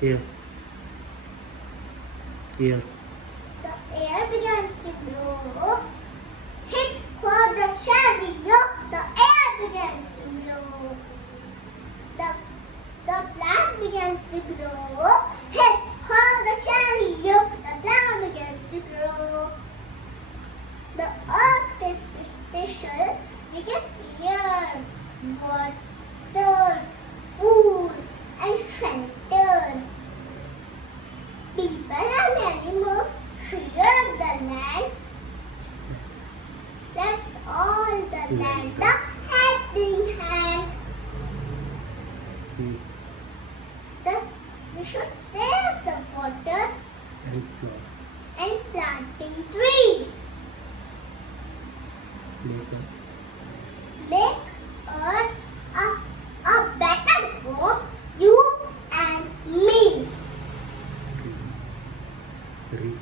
Here. Here. The air begins to blow. Hit for the chariot. The air begins to blow. The plant begins to grow. Hit for the chariot. The plant begins to grow. The earth is special. We get air, water, food, and shelter. People and animals share the land. Let's all the land the hand in hand. See. We should save the water And flower. and planting trees. Later. Make earth a better home, you and me. 2, 3.